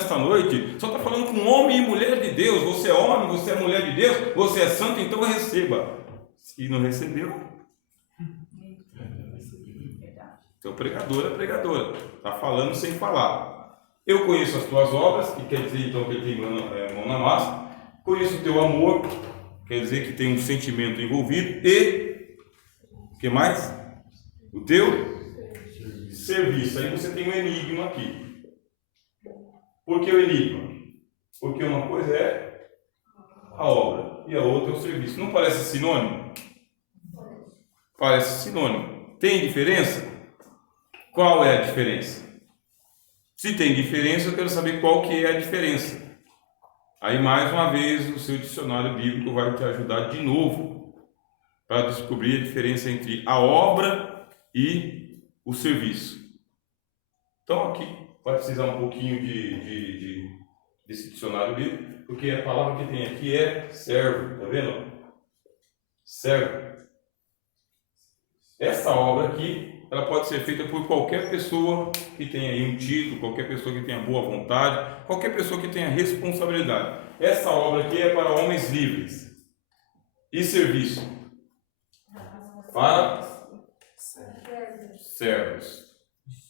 nesta noite, só está falando com homem e mulher de Deus. Você é homem, você é mulher de Deus, você é santo, então receba. Se não recebeu, então pregador é pregadora, está falando sem falar. Eu conheço as tuas obras, que quer dizer então que ele tem mão na massa. Conheço o teu amor, quer dizer que tem um sentimento envolvido. E o que mais? O teu serviço. Aí você tem um enigma aqui. Por que o enigma? Porque uma coisa é a obra e a outra é o serviço. Não parece sinônimo? Parece sinônimo. Tem diferença? Qual é a diferença? Se tem diferença, eu quero saber qual que é a diferença. Aí, mais uma vez, o seu dicionário bíblico vai te ajudar de novo para descobrir a diferença entre a obra e o serviço. Então, aqui vai precisar um pouquinho desse dicionário bíblico, porque a palavra que tem aqui é servo, tá vendo? Servo. Essa obra aqui, ela pode ser feita por qualquer pessoa que tenha aí um título, qualquer pessoa que tenha boa vontade, qualquer pessoa que tenha responsabilidade. Essa obra aqui é para homens livres. E serviço? Para servos.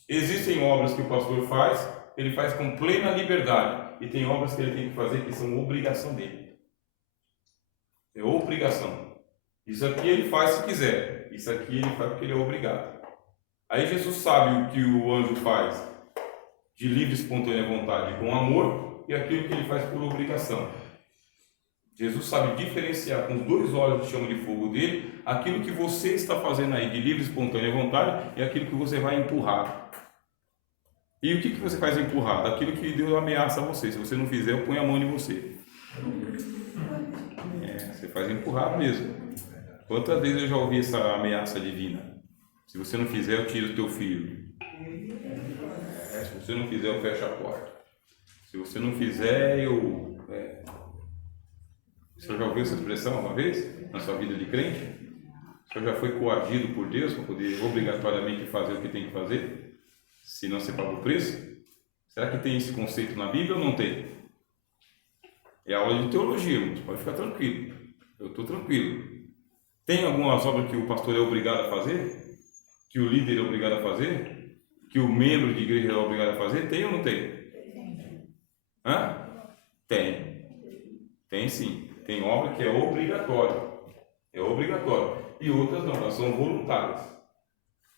Existem obras que o pastor faz, ele faz com plena liberdade. E tem obras que ele tem que fazer que são obrigação dele. É obrigação. Isso aqui ele faz se quiser. Isso aqui ele faz porque ele é obrigado. Aí Jesus sabe o que o anjo faz de livre e espontânea vontade com amor e aquilo que ele faz por obrigação. Jesus sabe diferenciar com os dois olhos de chama de fogo dele aquilo que você está fazendo aí de livre e espontânea vontade e aquilo que você vai empurrar. E o que você faz empurrar? Daquilo que Deus ameaça a você. Se você não fizer, eu ponho a mão em você. Você faz empurrar mesmo. Quantas vezes eu já ouvi essa ameaça divina? Se você não fizer, eu tiro o teu filho. Se você não fizer, eu fecho a porta. Se você não fizer, eu... Você já ouviu essa expressão uma vez? Na sua vida de crente? Você já foi coagido por Deus para poder obrigatoriamente fazer o que tem que fazer? Se não você paga o preço? Será que tem esse conceito na Bíblia ou não tem? É aula de teologia, irmãos. Pode ficar tranquilo. Eu estou tranquilo. Tem algumas obras que o pastor é obrigado a fazer? Que o líder é obrigado a fazer? Que o membro de igreja é obrigado a fazer? Tem ou não tem? Hã? Tem. Tem sim. Tem obra que é obrigatória. É obrigatória. E outras não, elas são voluntárias.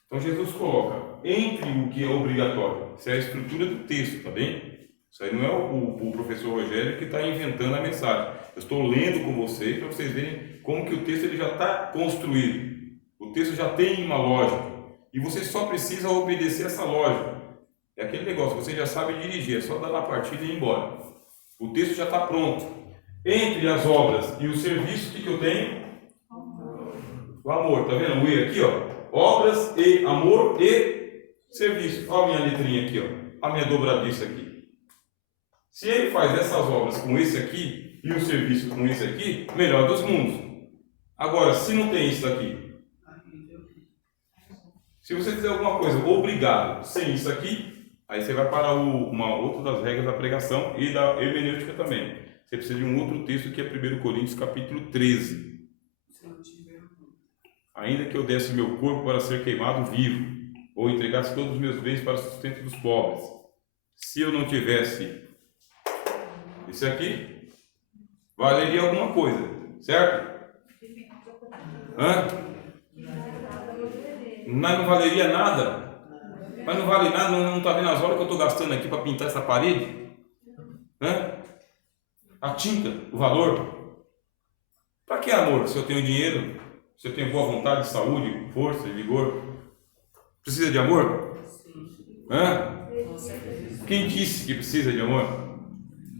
Então Jesus coloca entre o que é obrigatório. Isso é a estrutura do texto, tá bem? Isso aí não é o professor Rogério que está inventando a mensagem. Eu estou lendo com vocês para vocês verem como que o texto ele já está construído. O texto já tem uma lógica. E você só precisa obedecer essa lógica. É aquele negócio, você já sabe dirigir, é só dar na partida e ir embora. O texto já está pronto. Entre as obras e o serviço, o que eu tenho? O amor, tá vendo? O E aqui, ó. Obras e amor e serviço. Olha a minha letrinha aqui, ó. A minha dobradiça aqui. Se ele faz essas obras com esse aqui e o serviço com esse aqui, melhor dos mundos. Agora, se não tem isso aqui, se você fizer alguma coisa obrigado sem isso aqui, aí você vai para uma outra das regras da pregação e da hermenêutica também. Você precisa de um outro texto que é 1 Coríntios capítulo 13. Ainda que eu desse meu corpo para ser queimado vivo, ou entregasse todos os meus bens para o sustento dos pobres, se eu não tivesse isso aqui, valeria alguma coisa, certo? Hã? Mas não valeria nada? Mas não vale nada, não está vendo as horas que eu estou gastando aqui para pintar essa parede? Hã? A tinta, o valor. Para que amor? Se eu tenho dinheiro, se eu tenho boa vontade, saúde, força, vigor, precisa de amor? Hã? Quem disse que precisa de amor?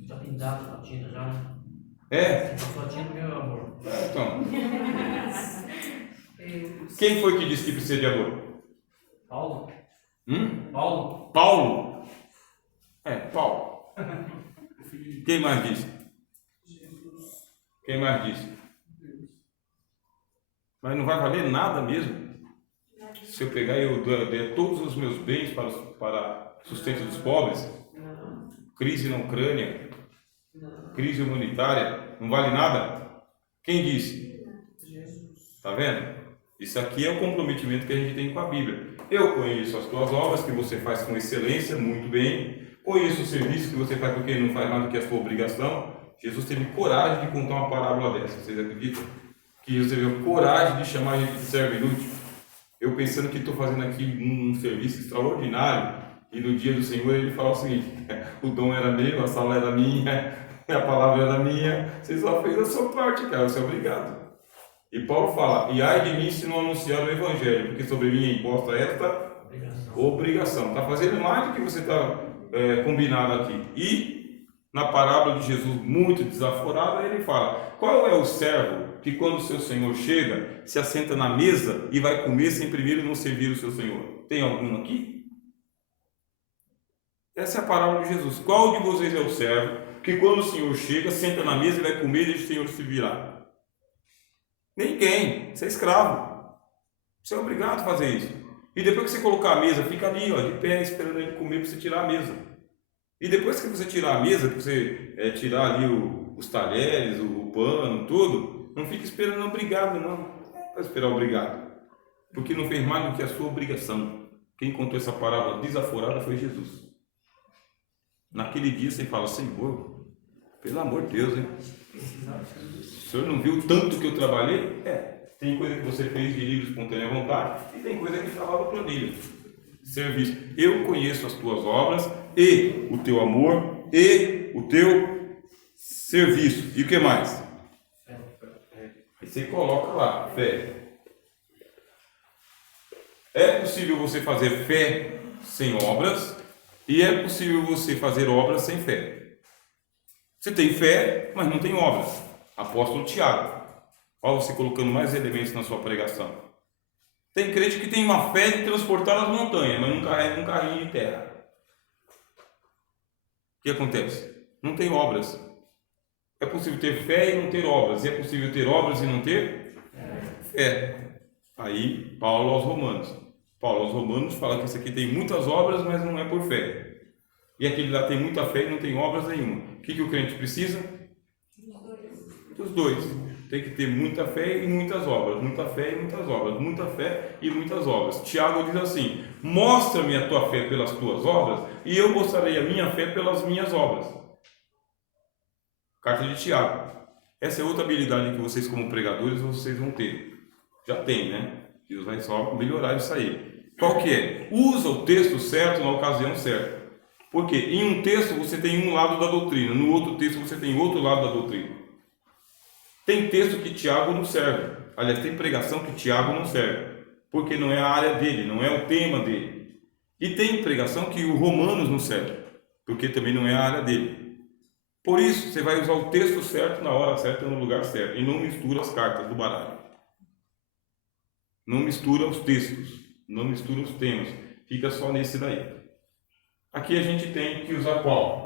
Já pintado com a tinta, já, né? É? Só tinta, meu amor. Então. Quem foi que disse que precisa de amor? Paulo? Paulo? Paulo? Paulo. Quem mais disse? Quem mais disse? Mas não vai valer nada mesmo se eu pegar e eu der todos os meus bens para sustento dos pobres. crise na Ucrânia, crise humanitária, não vale nada? Quem disse? Está vendo? Isso aqui é o comprometimento que a gente tem com a Bíblia. Eu conheço as tuas obras, que você faz com excelência, muito bem. Conheço o serviço que você faz porque não faz nada que é a sua obrigação. Jesus teve coragem de contar uma parábola dessa. Vocês acreditam? Que Jesus teve coragem de chamar a gente de servo inútil. Eu pensando que estou fazendo aqui um serviço extraordinário. E no dia do Senhor ele fala o seguinte: o dom era meu, a sala era minha, a palavra era minha. Você só fez a sua parte, cara. Você é obrigado. E Paulo fala: e ai de mim se não anunciar o Evangelho, porque sobre mim é imposta esta obrigação. Está fazendo mais do que você está combinado aqui. E na parábola de Jesus, muito desaforada, ele fala: qual é o servo que quando o seu Senhor chega, se assenta na mesa e vai comer sem primeiro não servir o seu Senhor? Tem algum aqui? Essa é a parábola de Jesus. Qual de vocês é o servo que quando o Senhor chega, senta na mesa e vai comer e deixa o Senhor se virar? Ninguém. Você é escravo. Você é obrigado a fazer isso. E depois que você colocar a mesa, fica ali, ó, de pé, esperando ele comer para você tirar a mesa. E depois que você tirar a mesa, que você tirar ali os talheres, o pano, tudo, não fique esperando obrigado, não. Não é para esperar obrigado. Porque não fez mais do que a sua obrigação. Quem contou essa parábola desaforada foi Jesus. Naquele dia você fala: Senhor, pelo amor de Deus, hein? O senhor não viu tanto que eu trabalhei? Tem coisa que você fez de livre espontânea vontade e tem coisa que estava no planilha. Serviço. Eu conheço as tuas obras e o teu amor e o teu serviço. E o que mais? Aí você coloca lá, fé. É possível você fazer fé sem obras e é possível você fazer obras sem fé. Você tem fé, mas não tem obras. Apóstolo Tiago. Olha você colocando mais elementos na sua pregação. Tem crente que tem uma fé de transportar as montanhas, mas não carrega um carrinho de terra. O que acontece? Não tem obras. É possível ter fé e não ter obras. E é possível ter obras e não ter fé. Aí, Paulo aos Romanos. Paulo aos Romanos fala que esse aqui tem muitas obras, mas não é por fé. E aquele lá tem muita fé e não tem obras nenhuma. O que o crente precisa? Dos dois. Tem que ter muita fé e muitas obras. Muita fé e muitas obras. Muita fé e muitas obras. Tiago diz assim: mostra-me a tua fé pelas tuas obras e eu mostrarei a minha fé pelas minhas obras. Carta de Tiago. Essa é outra habilidade que vocês como pregadores vocês vão ter. Já tem, né? Deus vai só melhorar isso aí. Qual que é? Usa o texto certo na ocasião certa. Porque em um texto você tem um lado da doutrina, no outro texto você tem outro lado da doutrina. Tem texto que Tiago não serve. Aliás, tem pregação que Tiago não serve, porque não é a área dele, não é o tema dele. E tem pregação que o Romanos não serve, porque também não é a área dele. Por isso, você vai usar o texto certo na hora certa, no lugar certo, e não mistura as cartas do baralho. Não mistura os textos, não mistura os temas, fica só nesse daí. Aqui a gente tem que usar qual?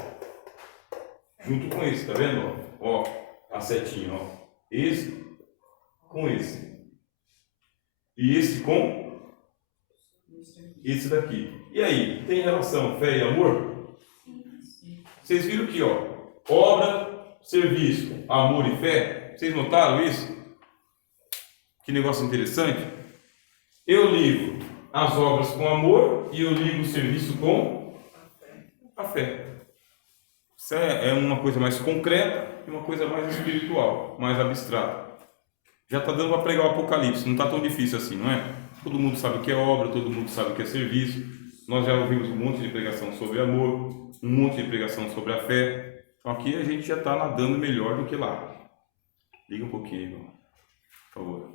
Junto com esse, tá vendo? Ó, a setinha, ó. Esse com esse. E esse com esse daqui. E aí, tem relação fé e amor? Vocês viram aqui, ó. Obra, serviço, amor e fé. Vocês notaram isso? Que negócio interessante. Eu ligo as obras com amor e eu ligo o serviço com a fé. Isso é uma coisa mais concreta e uma coisa mais espiritual, mais abstrata. Já está dando para pregar o Apocalipse, não está tão difícil assim, não é? Todo mundo sabe o que é obra, todo mundo sabe o que é serviço. Nós já ouvimos um monte de pregação sobre amor, um monte de pregação sobre a fé. Então aqui a gente já está nadando melhor do que lá. Liga um pouquinho, irmão, por favor.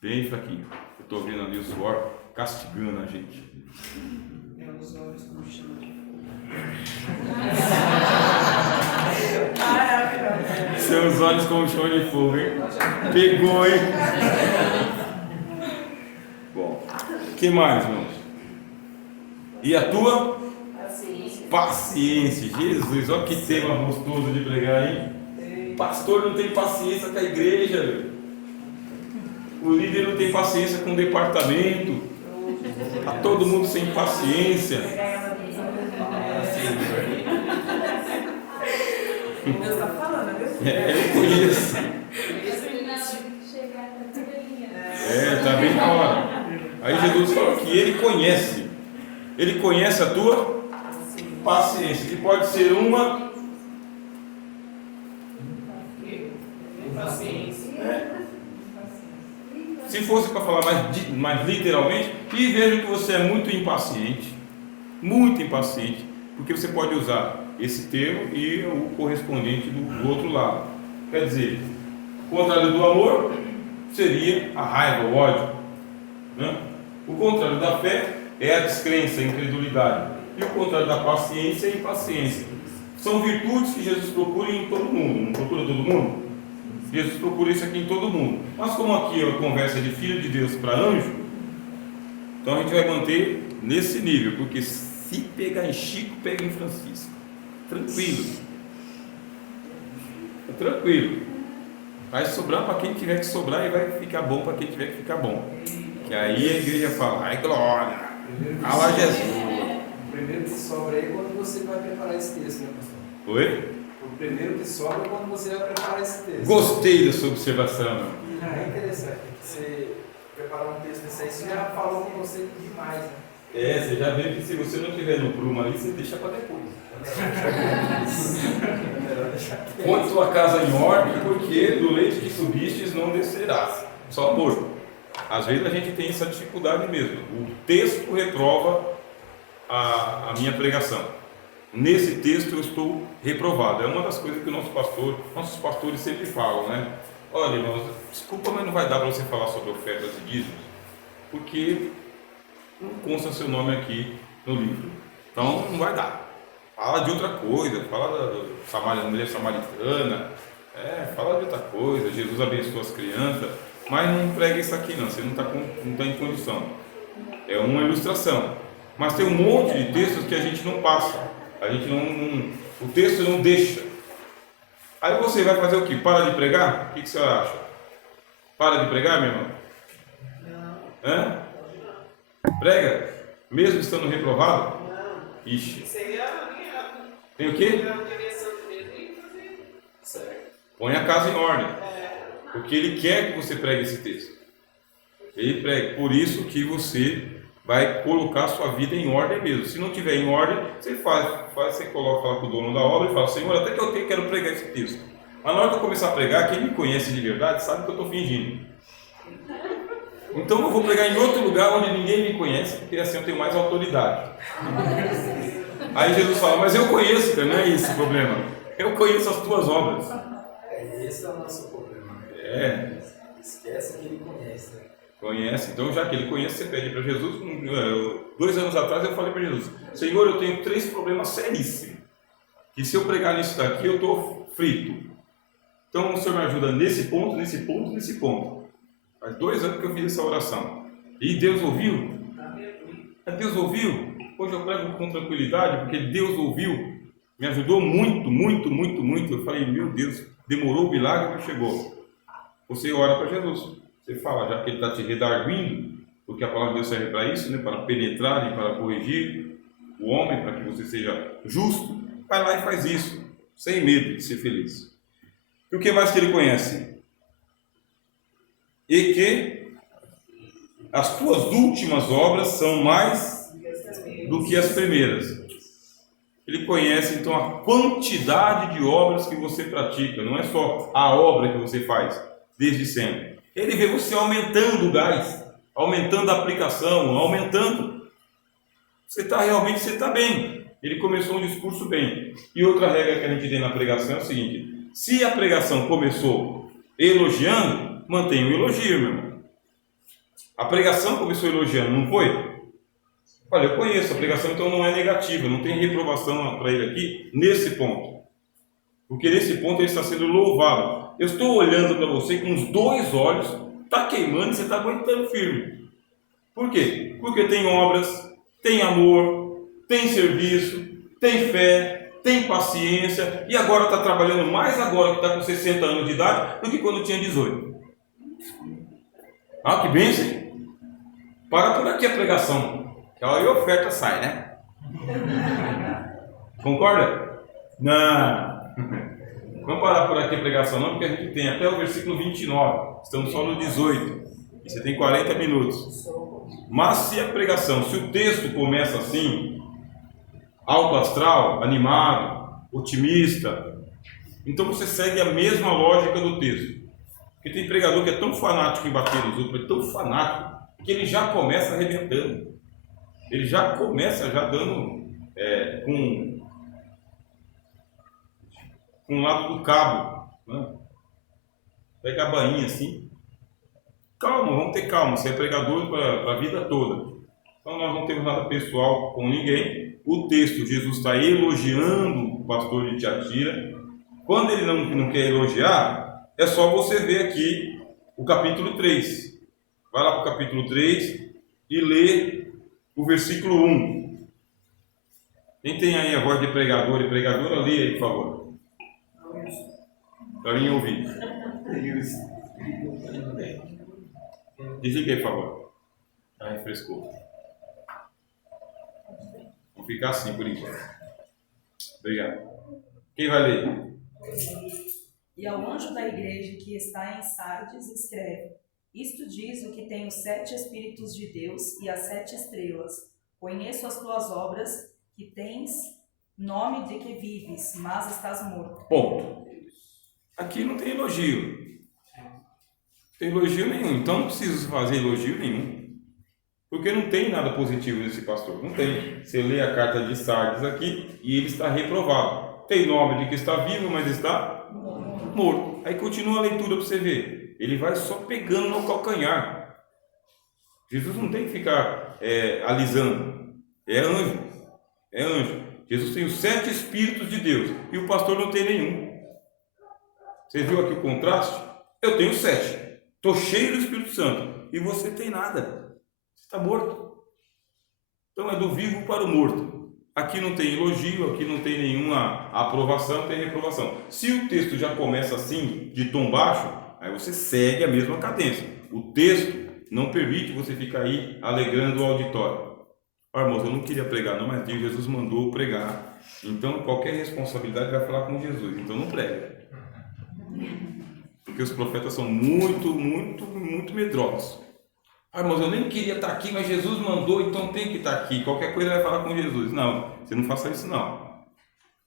Bem fraquinho. Eu estou vendo ali o suor castigando a gente. Meus olhos como chão de fogo. Seus olhos como chão de fogo, hein? Pegou, hein? Bom, o que mais, irmãos? E a tua? Paciência. Paciência. Jesus, olha que tema gostoso de pregar, hein? Pastor não tem paciência com a igreja, velho. O líder não tem paciência com o departamento. Está todo mundo sem paciência. Deus está falando, viu? Ele conhece. Está bem na hora. Aí Jesus falou que Ele conhece a tua paciência, que pode ser uma Impaciência. Se fosse para falar mais literalmente, e vejo que você é muito impaciente, porque você pode usar esse termo e o correspondente do outro lado. Quer dizer, o contrário do amor seria a raiva, o ódio, né? O contrário da fé é a descrença, a incredulidade, e o contrário da paciência é a impaciência. São virtudes que Jesus procura em todo mundo. Não procura todo mundo? Jesus procura isso aqui em todo mundo. Mas como aqui é a conversa de filho de Deus para anjo, então a gente vai manter nesse nível, porque se pegar em Chico, pega em Francisco. Tranquilo. Tranquilo. Vai sobrar para quem tiver que sobrar e vai ficar bom para quem tiver que ficar bom. Que aí a igreja fala, ai glória, alá Jesus. O primeiro que sobra aí é quando você vai preparar esse texto, né, pastor? Oi? O primeiro que sobra é quando você vai preparar esse texto. Gostei da sua observação. É interessante. Você preparar um texto desse aí, você já falou com você demais, né? Você já vê que se você não tiver no prumo ali, você deixa para depois. Põe sua casa em ordem, porque do leite que subistes não descerás. Só por. Às vezes a gente tem essa dificuldade mesmo. O texto reprova a minha pregação. Nesse texto eu estou reprovado. É uma das coisas que nossos pastores sempre falam, né? Olha, irmãos, desculpa, mas não vai dar para você falar sobre ofertas e dízimos, porque não consta seu nome aqui no livro. Então não vai dar. Fala de outra coisa, fala da mulher samaritana, fala de outra coisa, Jesus abençoa as crianças, mas não prega isso aqui não, você não está em condição. É uma ilustração. Mas tem um monte de textos que a gente não passa. O texto não deixa. Aí você vai fazer o quê? Para de pregar? O que você acha? Para de pregar, meu irmão? Não. Prega? Mesmo estando reprovado? Ixi. Tem o quê? Põe a casa em ordem. Porque Ele quer que você pregue esse texto. Ele prega. Por isso que você vai colocar a sua vida em ordem mesmo. Se não tiver em ordem, você você coloca lá com o dono da obra e fala, Senhor, até que eu quero pregar esse texto. Mas na hora que eu começar a pregar, quem me conhece de verdade sabe que eu estou fingindo. Então eu vou pregar em outro lugar onde ninguém me conhece, porque assim eu tenho mais autoridade. Aí Jesus fala, mas eu conheço, não é esse o problema. Eu conheço as tuas obras. Esse é o nosso problema. Esquece que Ele conhece, né? Conhece, então já que Ele conhece, você pede para Jesus. 2 anos atrás eu falei para Jesus, Senhor, eu tenho 3 problemas seríssimos, que se eu pregar nisso daqui eu estou frito. Então o Senhor me ajuda nesse ponto, nesse ponto, nesse ponto. Faz 2 anos que eu fiz essa oração. E Deus ouviu. Deus ouviu. Hoje eu prego com tranquilidade, porque Deus ouviu. Me ajudou muito, muito, muito, muito. Eu falei, meu Deus, demorou o milagre, mas chegou. Você ora para Jesus. Você fala, já que Ele está te redarguindo, porque a palavra de Deus serve para isso, né? Para penetrar e para corrigir o homem, para que você seja justo. Vai lá e faz isso, sem medo de ser feliz. E o que mais que Ele conhece? E que as tuas últimas obras são mais do que as primeiras. Ele conhece então a quantidade de obras que você pratica, não é só a obra que você faz desde sempre. Ele vê você aumentando o gás, aumentando a aplicação, aumentando. Você está bem. Ele começou um discurso bem. E outra regra que a gente tem na pregação é o seguinte: se a pregação começou elogiando, mantenha o elogio, meu irmão. A pregação começou elogiando, não foi? Olha, eu conheço a pregação, então não é negativa, não tem reprovação para ele aqui nesse ponto. Porque nesse ponto ele está sendo louvado. Eu estou olhando para você com os 2 olhos, está queimando e você está aguentando firme. Por quê? Porque tem obras, tem amor, tem serviço, tem fé, tem paciência, e agora está trabalhando mais agora que está com 60 anos de idade do que quando tinha 18. Ah, que bênção! Para por aqui a pregação. Aí a oferta sai, né? Concorda? Não. Vamos parar por aqui a pregação não, porque a gente tem até o versículo 29. Estamos só no 18. E você tem 40 minutos. Mas se a pregação, se o texto começa assim, alto astral, animado, otimista, então você segue a mesma lógica do texto. Porque tem pregador que é tão fanático em bater nos outros, é tão fanático, que ele já começa arrebentando. Ele já começa já dando com o lado do cabo, né? Pega a bainha assim. Calma, vamos ter calma, você é pregador para a vida toda. Então nós não temos nada pessoal com ninguém. O texto, Jesus está elogiando o pastor de Tiatira. Quando ele não quer elogiar, é só você ver aqui o capítulo 3. Vai lá para o capítulo 3 e lê o versículo 1. Quem tem aí a voz de pregador e pregadora, lê aí, por favor. Para mim ouvir. Desliga aí, por favor. Já refrescou. Vamos ficar assim por enquanto. Obrigado. Quem vai ler? E ao anjo da igreja que está em Sardes escreve: Isto diz o que tem os 7 Espíritos de Deus e as 7 estrelas. Conheço as tuas obras, que tens nome de que vives, mas estás morto. Ponto. Aqui não tem elogio. Não tem elogio nenhum. Então não preciso fazer elogio nenhum. Porque não tem nada positivo nesse pastor. Não tem. Você lê a carta de Sardes aqui e ele está reprovado. Tem nome de que está vivo, mas está morto. Aí continua a leitura para você ver. Ele vai só pegando no calcanhar. Jesus não tem que ficar alisando. É anjo. É anjo. Jesus tem os 7 Espíritos de Deus e o pastor não tem nenhum. Você viu aqui o contraste? Eu tenho 7. Estou cheio do Espírito Santo. E você tem nada. Você está morto. Então é do vivo para o morto. Aqui não tem elogio, aqui não tem nenhuma aprovação, tem reprovação. Se o texto já começa assim, de tom baixo, aí você segue a mesma cadência. O texto não permite você ficar aí alegrando o auditório. Irmãos, eu não queria pregar não, mas Jesus mandou pregar. Então qualquer responsabilidade vai falar com Jesus. Então não prega. Porque os profetas são muito medrosos. Irmãos, eu nem queria estar aqui, mas Jesus mandou, então tem que estar aqui. Qualquer coisa vai falar com Jesus. Não, você não faça isso não.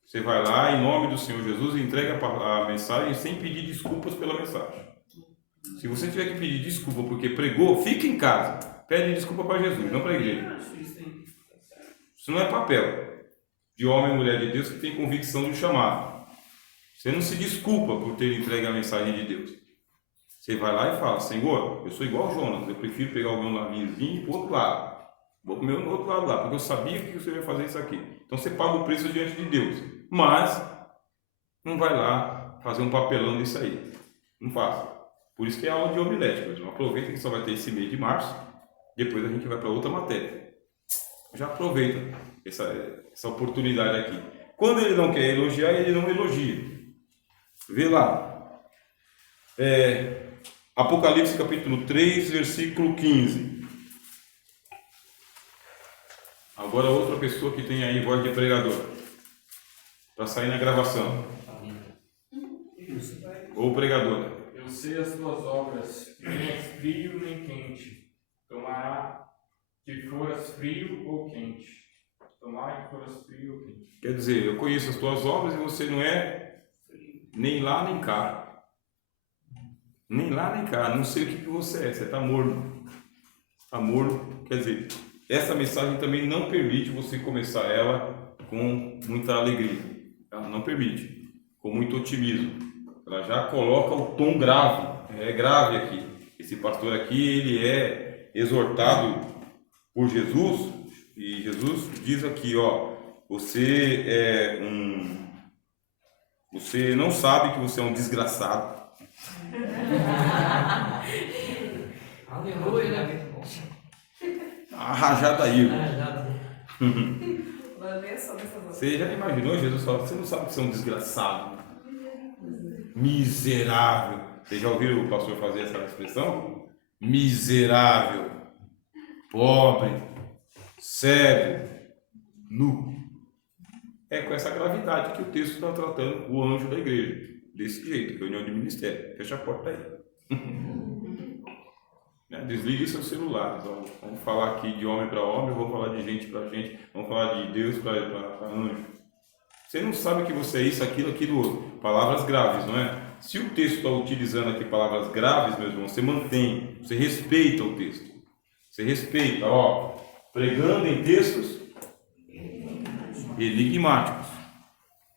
Você vai lá em nome do Senhor Jesus e entrega a mensagem sem pedir desculpas pela mensagem. Se você tiver que pedir desculpa porque pregou, fica em casa. Pede desculpa para Jesus, não para a igreja. Isso não é papel de homem e mulher de Deus que tem convicção do chamado. Você não se desculpa por ter entregue a mensagem de Deus. Você vai lá e fala: Senhor, eu sou igual Jonas, eu prefiro pegar o meu navinhozinho e ir para o outro lado. Vou comer no outro lado lá, porque eu sabia que você ia fazer isso aqui. Então você paga o preço diante de Deus. Mas não vai lá fazer um papelão disso aí. Não faça. Por isso que é aula de homilética. Não aproveita que só vai ter esse mês de março. Depois a gente vai para outra matéria. Já aproveita essa oportunidade aqui. Quando ele não quer elogiar, ele não elogia. Vê lá. Apocalipse capítulo 3, versículo 15. Agora outra pessoa que tem aí voz de pregador. Para sair na gravação. Ou pregadora. Eu sei as tuas obras, que nem és frio nem quente. Tomara que foras frio ou quente. Tomara que foras frio ou quente. Quer dizer, eu conheço as tuas obras e você não é nem lá nem cá. Nem lá nem cá. Não sei o que você é. Você está morno. Está morno. Quer dizer, essa mensagem também não permite você começar ela com muita alegria. Ela não permite. Com muito otimismo. Ela já coloca o tom grave. É grave aqui. Esse pastor aqui, ele é exortado por Jesus. E Jesus diz aqui, ó. Você não sabe que você é um desgraçado. Aleluia, né? Arrajada aí. Vanessa, Você já imaginou Jesus falar: você não sabe que você é um desgraçado, miserável? Vocês já ouviram o pastor fazer essa expressão? Miserável, pobre, cego, nu. É com essa gravidade que o texto está tratando o anjo da igreja. desse jeito, reunião de ministério. Fecha a porta aí. Né? Desligue seus celulares. Vamos falar aqui de homem para homem, vamos falar de gente para gente, vamos falar de Deus para anjo. Você não sabe que você é isso, aquilo outro. Palavras graves, não é? Se o texto está utilizando aqui palavras graves, meu irmão, você mantém, você respeita o texto. Você respeita, pregando em textos enigmáticos.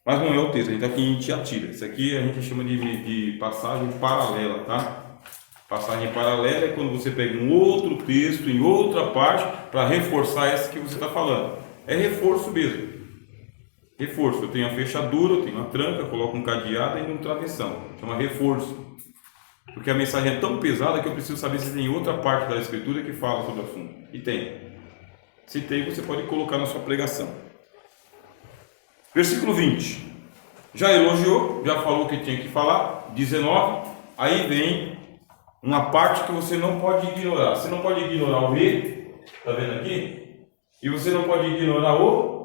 Mas não é o texto, a gente está aqui em Tiatira. Isso aqui a gente chama de passagem paralela, tá? Passagem paralela é quando você pega um outro texto em outra parte para reforçar essa que você está falando. É reforço mesmo. Reforço. Eu tenho a fechadura, eu tenho a tranca, eu coloco um cadeado e um travessão. Chama reforço. Porque a mensagem é tão pesada que eu preciso saber se tem outra parte da escritura que fala sobre o assunto. E tem. Se tem, você pode colocar na sua pregação. Versículo 20. Já elogiou, já falou o que tinha que falar. 19. Aí vem uma parte que você não pode ignorar. Você não pode ignorar o e, está vendo aqui? E você não pode ignorar o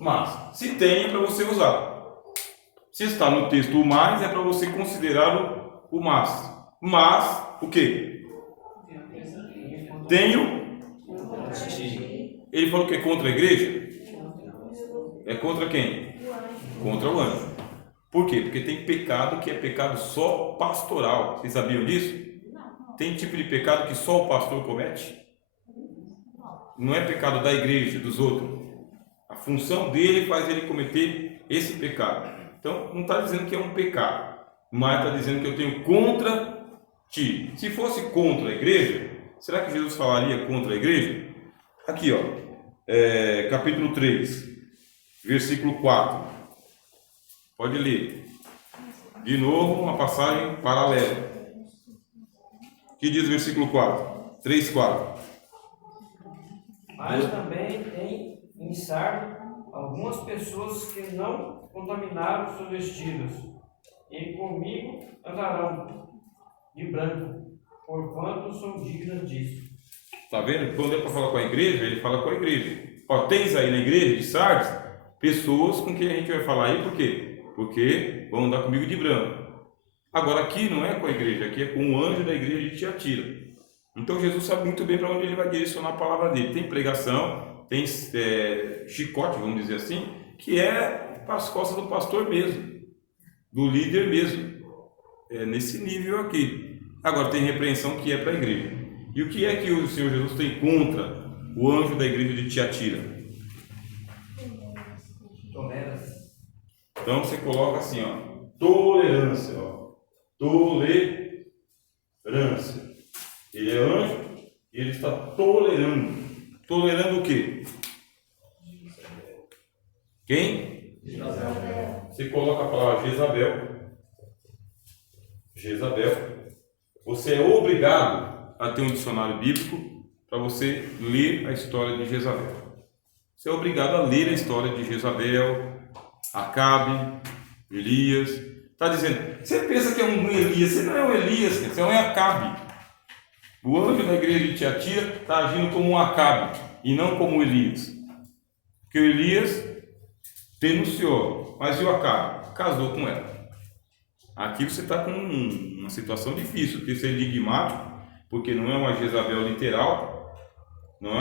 mas. Se tem, é para você usar. Se está no texto o mais, é para você considerar o mas. Mas, o quê? Tenho. Ele falou que é contra a igreja? É contra quem? Contra o anjo. Por quê? Porque tem pecado que é pecado só pastoral. Vocês sabiam disso? Tem tipo de pecado que só o pastor comete? Não é pecado da igreja, dos outros. A função dele faz ele cometer esse pecado. Então, não está dizendo que é um pecado, mas está dizendo que eu tenho contra ti. Se fosse contra a igreja, será que Jesus falaria contra a igreja? Aqui, capítulo 3, versículo 4. Pode ler. De novo, uma passagem paralela. O que diz o versículo 4? 3, 4. Mas também tem em Sardes algumas pessoas que não contaminaram seus vestidos, e comigo andarão de branco, porquanto são dignas disso. Está vendo? Quando é para falar com a igreja, ele fala com a igreja. Tens aí na igreja de Sardes pessoas com quem a gente vai falar aí, por quê? Porque vão andar comigo de branco. Agora aqui não é com a igreja, aqui é com o anjo da igreja de Tiatira. Então Jesus sabe muito bem para onde ele vai direcionar a palavra dele. Tem pregação, tem chicote, vamos dizer assim, que é para as costas do pastor mesmo, do líder mesmo. É nesse nível aqui. Agora tem repreensão que é para a igreja. E o que é que o Senhor Jesus tem contra o anjo da igreja de Tiatira? Então você coloca assim, tolerância, tolerância. Ele é anjo e ele está tolerando. Tolerando o quê? Quem? Jezabel. Você coloca a palavra Jezabel. Você é obrigado a ter um dicionário bíblico para você ler a história de Jezabel. Você é obrigado a ler a história de Jezabel, Acabe, Elias. Está dizendo, você pensa que é um Elias, você não é um Elias, você é um Acabe. O anjo da igreja de Tiatira está agindo como um Acabe e não como Elias. Porque o Elias denunciou, mas e o Acabe? Casou com ela. Aqui você está com uma situação difícil, porque isso é enigmático, porque não é uma Jezabel literal, não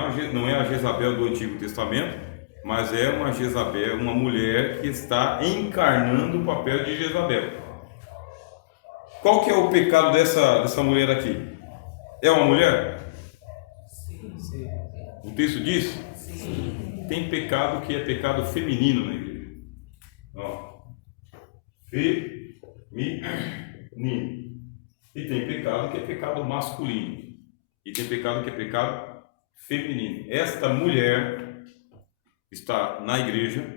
é a Jezabel do Antigo Testamento, mas é uma Jezabel, uma mulher que está encarnando o papel de Jezabel. Qual que é o pecado dessa mulher aqui? É uma mulher? Sim. O texto diz? Sim. Tem pecado que é pecado feminino na igreja. Feminino. E tem pecado que é pecado masculino. E tem pecado que é pecado feminino. Esta mulher está na igreja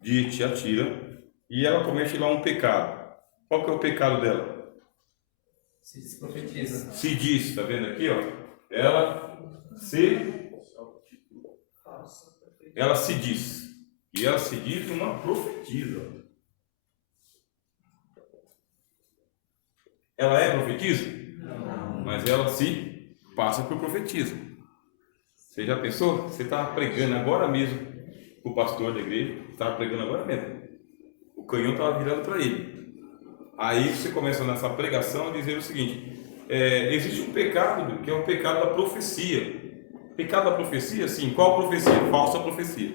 de Tiatira e ela comete lá um pecado. Qual que é o pecado dela? Se desprofetiza. Se diz, está vendo aqui, ela se diz. E ela se diz uma profetisa. Ela é profetisa? Não. Mas ela se passa por profetisa. Você já pensou? Você estava pregando agora mesmo com o pastor da igreja, estava pregando agora mesmo. o canhão estava virado para ele. Aí você começa nessa pregação a dizer o seguinte: existe um pecado, que é o pecado da profecia. Pecado da profecia, sim. Qual profecia? Falsa profecia.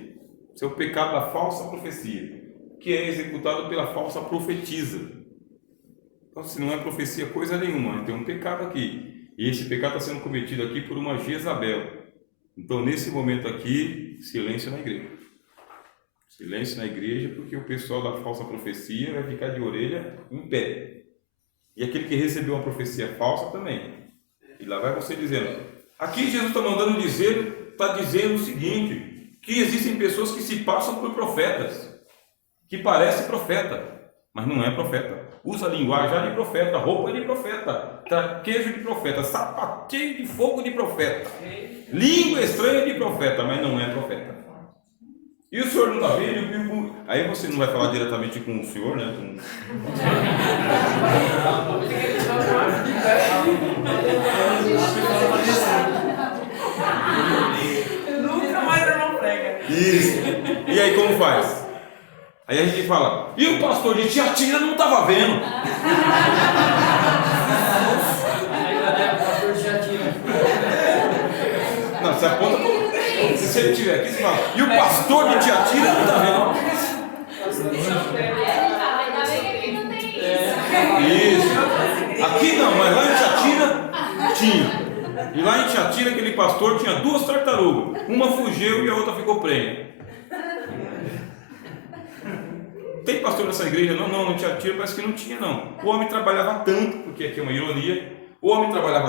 Esse é o pecado da falsa profecia, que é executado pela falsa profetisa. Então, se não é profecia coisa nenhuma, tem um pecado aqui. E esse pecado está sendo cometido aqui por uma Jezabel. Então, nesse momento aqui, silêncio na igreja. Silêncio na igreja, porque o pessoal da falsa profecia vai ficar de orelha em pé. E aquele que recebeu uma profecia falsa também. E lá vai você dizendo. Aqui Jesus está mandando dizer, está dizendo o seguinte, que existem pessoas que se passam por profetas, que parecem profeta, mas não é profeta. Usa linguagem de profeta, roupa de profeta, traquejo de profeta, sapateio de fogo de profeta, língua estranha de profeta, mas não é profeta. E o senhor não está vendo? Aí você não vai falar diretamente com o senhor, né? Nunca mais eu não prega. Isso. E aí como faz? Aí a gente fala, e o pastor de Tiatira não estava vendo? Não, você aponta para... Se ele estiver aqui, você fala, e o pastor de Tiatira não está vendo? Isso. Aqui não, mas lá em Tiatira tinha. E lá em Tiatira aquele pastor tinha 2 tartarugas. Uma fugiu e a outra ficou prenha. Tem pastor nessa igreja? Não, no Tiatira parece que não tinha não. O homem trabalhava tanto, porque aqui é uma ironia, o homem trabalhava